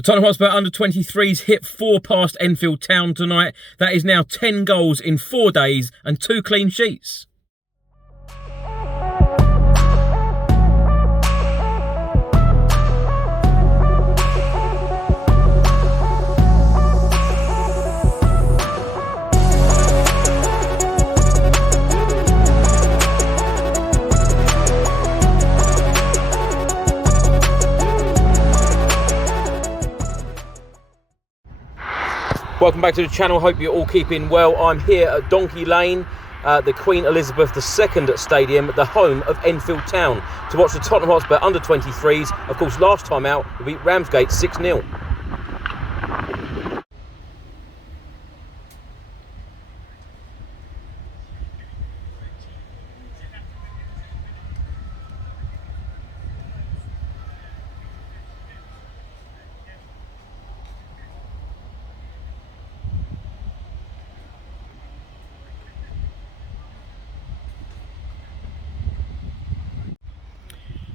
The Tottenham Hotspur under-23s hit 4 past Enfield Town tonight. That is now 10 goals in 4 days and 2 clean sheets. Welcome back to the channel, hope you're all keeping well. I'm here at Donkey Lane, the Queen Elizabeth II Stadium, the home of Enfield Town, to watch the Tottenham Hotspur under-23s. Of course, last time out, we beat Ramsgate 6-0.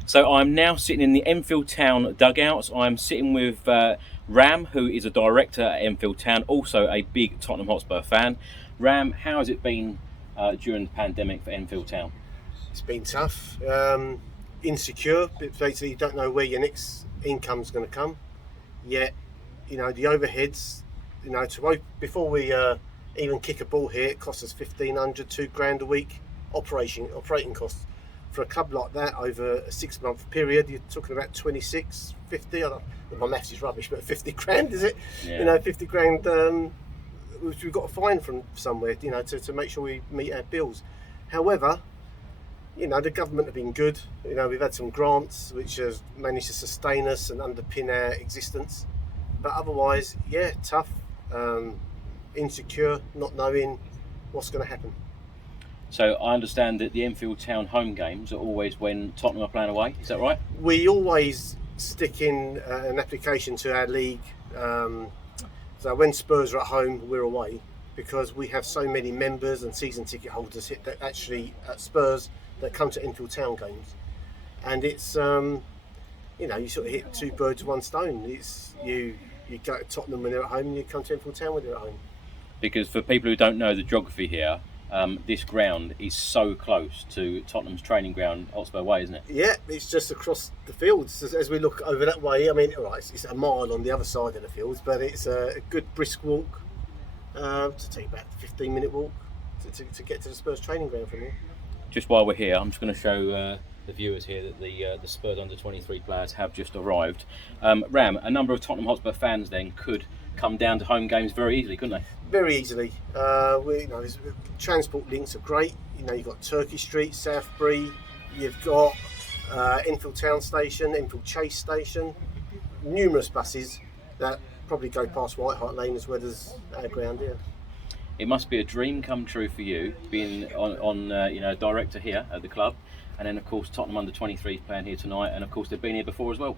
So I'm now sitting in the Enfield Town dugouts. I'm sitting with Ram, who is a director at Enfield Town, also a big Tottenham Hotspur fan. Ram, how has it been during the pandemic for Enfield Town? It's been tough, insecure. Basically, you don't know where your next income's going to come. Yet, you know, the overheads, you know, before we even kick a ball here, it costs us $1,500, $2,000 a week operating costs. For a club like that over a 6-month period, you're talking about 26.50. My maths is rubbish, but 50 grand, is it? Yeah. You know, 50 grand, which we've got to find from somewhere, you know, to make sure we meet our bills. However, you know, the government have been good. You know, we've had some grants which has managed to sustain us and underpin our existence. But otherwise, yeah, tough, insecure, not knowing what's going to happen. So I understand that the Enfield Town home games are always when Tottenham are playing away, is that right? We always stick in an application to our league. So when Spurs are at home, we're away, because we have so many members and season ticket holders that actually at Spurs that come to Enfield Town games. And it's, you know, you sort of hit 2 birds with 1 stone. It's you go to Tottenham when they're at home and you come to Enfield Town when they're at home. Because for people who don't know the geography here, this ground is so close to Tottenham's training ground, Hotspur Way, isn't it? Yeah, it's just across the fields. As we look over that way, I mean, all right, it's a mile on the other side of the fields, but it's a good brisk walk, to take about a 15-minute walk to get to the Spurs training ground from here. Just while we're here, I'm just going to show the viewers here that the Spurs under-23 players have just arrived. Ram, a number of Tottenham Hotspur fans then could come down to home games very easily, couldn't they? Very easily. You know, transport links are great. You know, you've got Turkey Street, Southbury, you've got Enfield Town Station, Enfield Chase Station, numerous buses that probably go past White Hart Lane as well as our ground here. It must be a dream come true for you, being on you know, director here at the club, and then of course Tottenham under-23s playing here tonight, and of course they've been here before as well.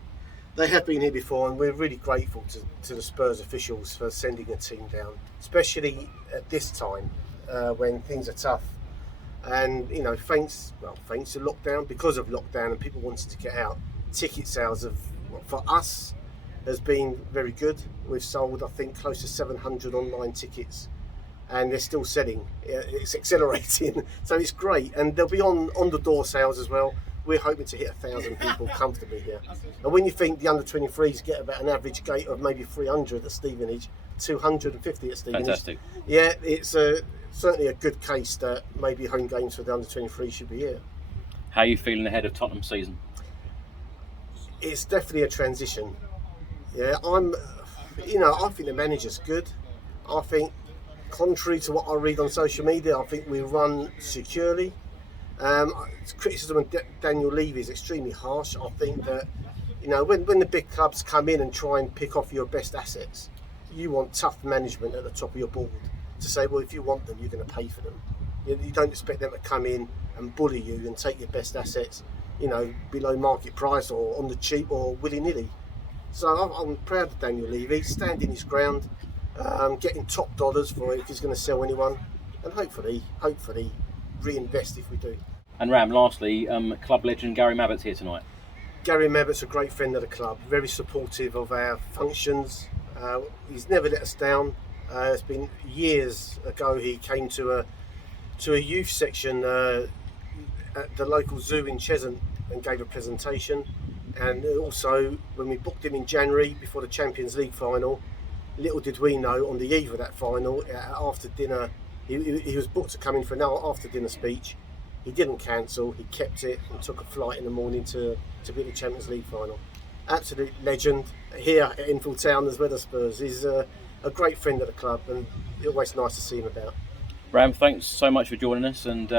They have been here before, and we're really grateful to the Spurs officials for sending a team down, especially at this time when things are tough. And you know, thanks to lockdown, because of lockdown and people wanting to get out, ticket sales have, for us, has been very good. We've sold, I think, close to 700 online tickets, and they're still selling. It's accelerating, so it's great. And they'll be on the door sales as well. We're hoping to hit 1,000 people comfortably here. And when you think the under-23s get about an average gate of maybe 300 at Stevenage, 250 at Stevenage. Fantastic. Yeah, it's certainly a good case that maybe home games for the under-23 should be here. How are you feeling ahead of Tottenham season? It's definitely a transition. Yeah, I think the manager's good. I think, contrary to what I read on social media, I think we run securely. Criticism of Daniel Levy is extremely harsh. I think that, you know, when the big clubs come in and try and pick off your best assets, you want tough management at the top of your board to say, well, if you want them, you're going to pay for them. You don't expect them to come in and bully you and take your best assets, you know, below market price or on the cheap or willy-nilly. So I'm proud of Daniel Levy, standing his ground, getting top dollars for it if he's going to sell anyone, and hopefully reinvest if we do. And Ram, lastly, club legend Gary Mabbutt's here tonight. Gary Mabbott's a great friend of the club, very supportive of our functions. He's never let us down. It's been years ago he came to a youth section at the local zoo in Cheshunt and gave a presentation. And also when we booked him in January before the Champions League final, little did we know on the eve of that final, after dinner, he was booked to come in for an after dinner speech. He didn't cancel, he kept it and took a flight in the morning to be at the Champions League final. Absolute legend here at Enfield Town as well as Spurs. He's a great friend of the club and it's always nice to see him about. Ram, thanks so much for joining us and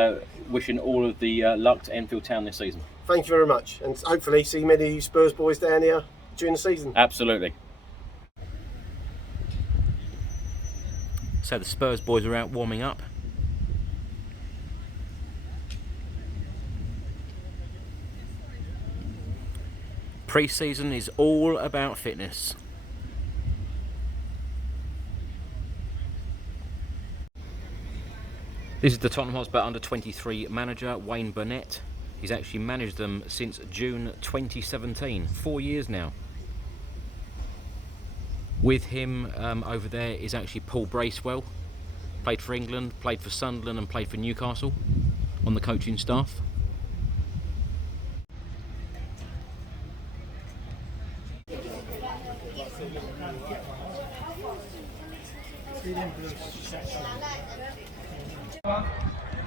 wishing all of the luck to Enfield Town this season. Thank you very much, and hopefully see many of you Spurs boys down here during the season. Absolutely. So the Spurs boys are out warming up. Pre-season is all about fitness. This is the Tottenham Hotspur under-23 manager, Wayne Burnett. He's actually managed them since June 2017, 4 years now. With him over there is actually Paul Bracewell. Played for England, played for Sunderland and played for Newcastle on the coaching staff.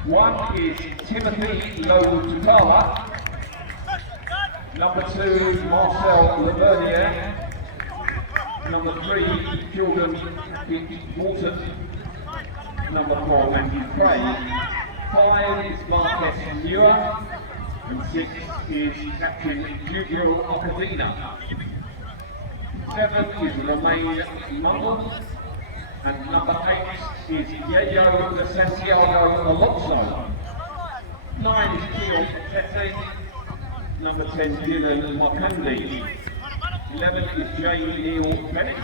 One is Timothy Lowe-Tutala. Number 2, Marcel Lavernier. Number 3, Jordan Walton. Number 4, Matthew Craig. 5 is Marcus Muir. And 6 is Captain Giulio Ocadina. 7 is Romain Mundle. And number 8 is Yayo de Santiago Alonso. 9 is Keon Tete. Number 10, Dylan Marcondi. 11 is Jane Neil Bennett.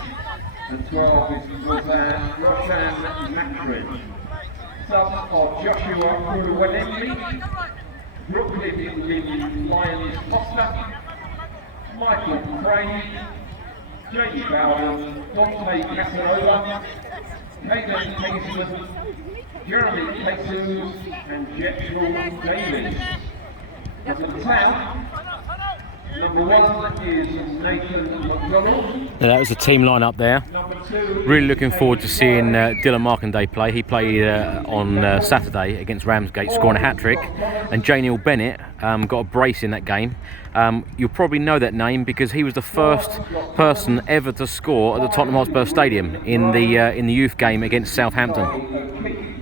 And 12 is Roshan Macrin. Subs are Joshua Uruwanelli, Brooklyn Lynn Lyons Foster, Michael Craig, Jamie Bowden, Dante Casanova, Hayden Kingsman, Jeremy Casus and Jetro Davies. At the town, number 1 is Nathan McDonald. Now that was the team line up there. Really looking forward to seeing Dylan Markanday play. He played on Saturday against Ramsgate, scoring a hat-trick. And Janiel Bennett got a brace in that game. You'll probably know that name because he was the first person ever to score at the Tottenham Hotspur Stadium in the youth game against Southampton.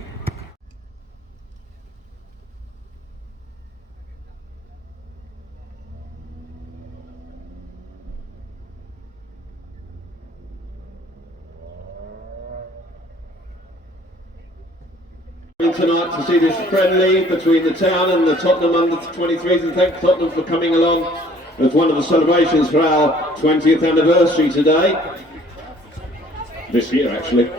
Tonight to see this friendly between the town and the Tottenham under-23s, and thank Tottenham for coming along as one of the celebrations for our 20th anniversary today. This year actually.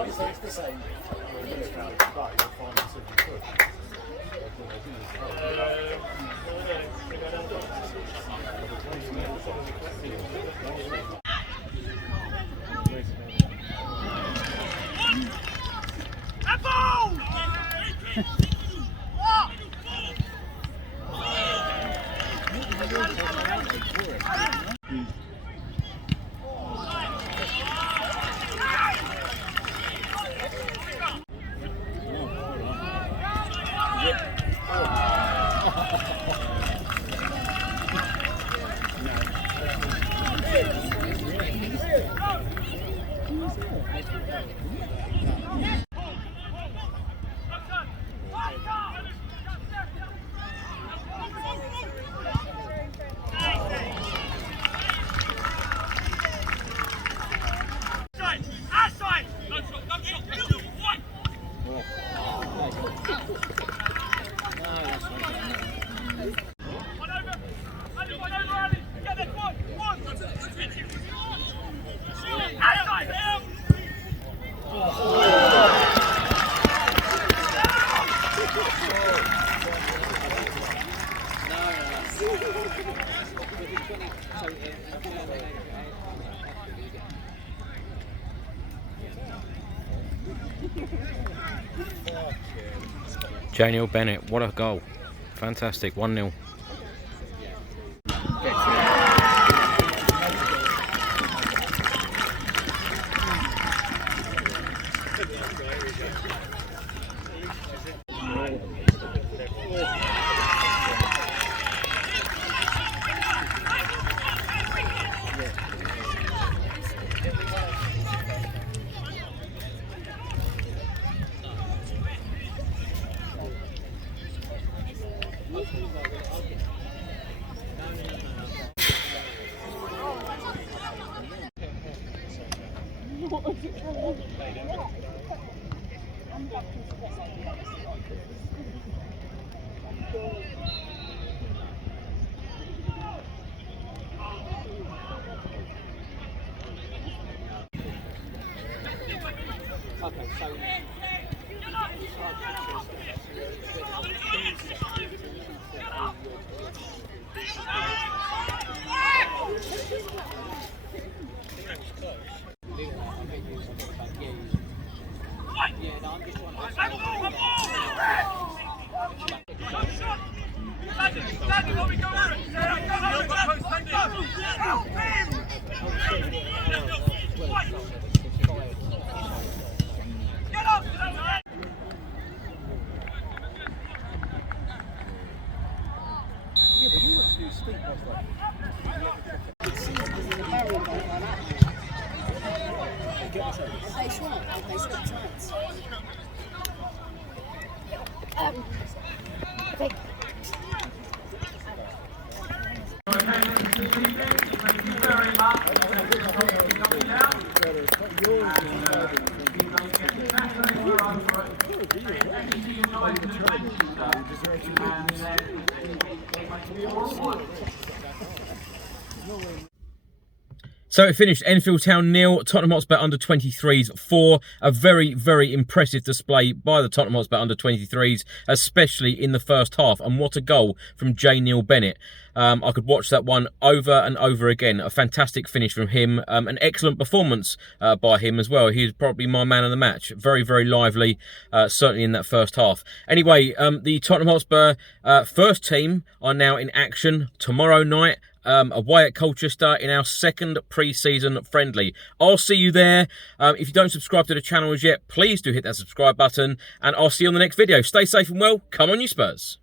J. Bennett, what a goal. Fantastic, 1-0. So it finished Enfield Town 0, Tottenham Hotspur under-23s 4. A very, very impressive display by the Tottenham Hotspur under-23s, especially in the first half. And what a goal from J. Bennett. I could watch that one over and over again. A fantastic finish from him. An excellent performance by him as well. He's probably my man of the match. Very, very lively, certainly in that first half. Anyway, the Tottenham Hotspur first team are now in action tomorrow night. Away at Colchester in our second pre-season friendly. I'll see you there. If you don't subscribe to the channel as yet, please do hit that subscribe button, and I'll see you on the next video. Stay safe and well. Come on, you Spurs.